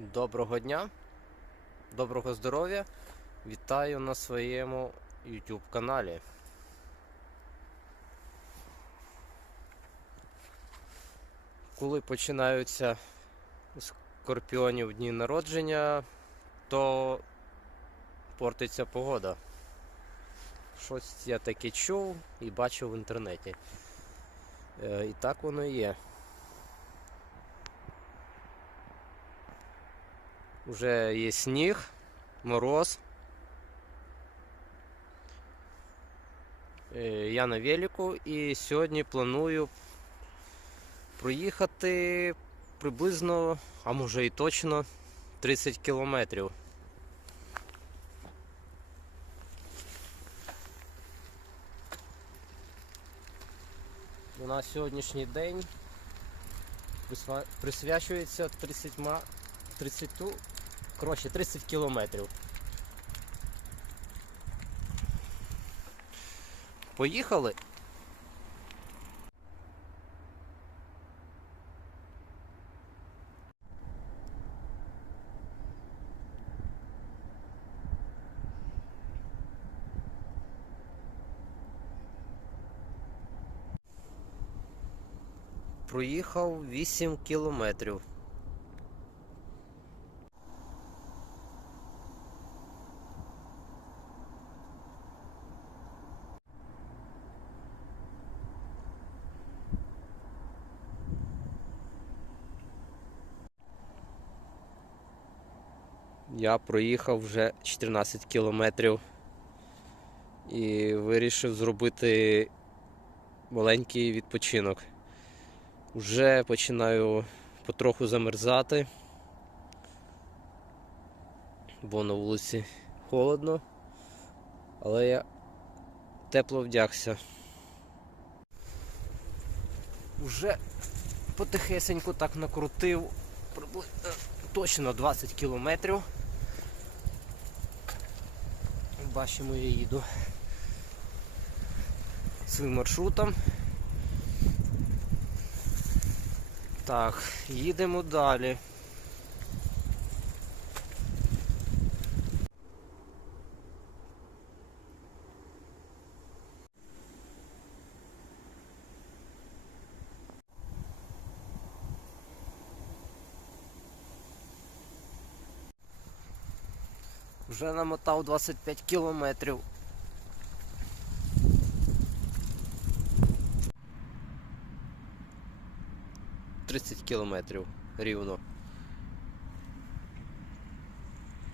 Доброго дня, доброго здоров'я. Вітаю на своєму YouTube каналі. Коли починаються у скорпіонів дні народження, то портиться погода. Щось я таке чув і бачив в інтернеті. Е, І так воно і є. Уже є сніг, мороз. Е, Я на велику і сьогодні планую проїхати приблизно, а може і точно 30 кілометрів. У нас сьогоднішній день присвячується 30 30, коротше, 30 кілометрів. Поїхали. Проїхав 8 кілометрів. Я проїхав вже 14 кілометрів і вирішив зробити маленький відпочинок. Вже починаю потроху замерзати, бо на вулиці холодно, але я тепло вдягся. Уже потихесеньку так накрутив точно 20 кілометрів. Бачимо, я їду своїм маршрутом. Так, їдемо далі. Вже намотав 25 кілометрів. Тридцять кілометрів рівно.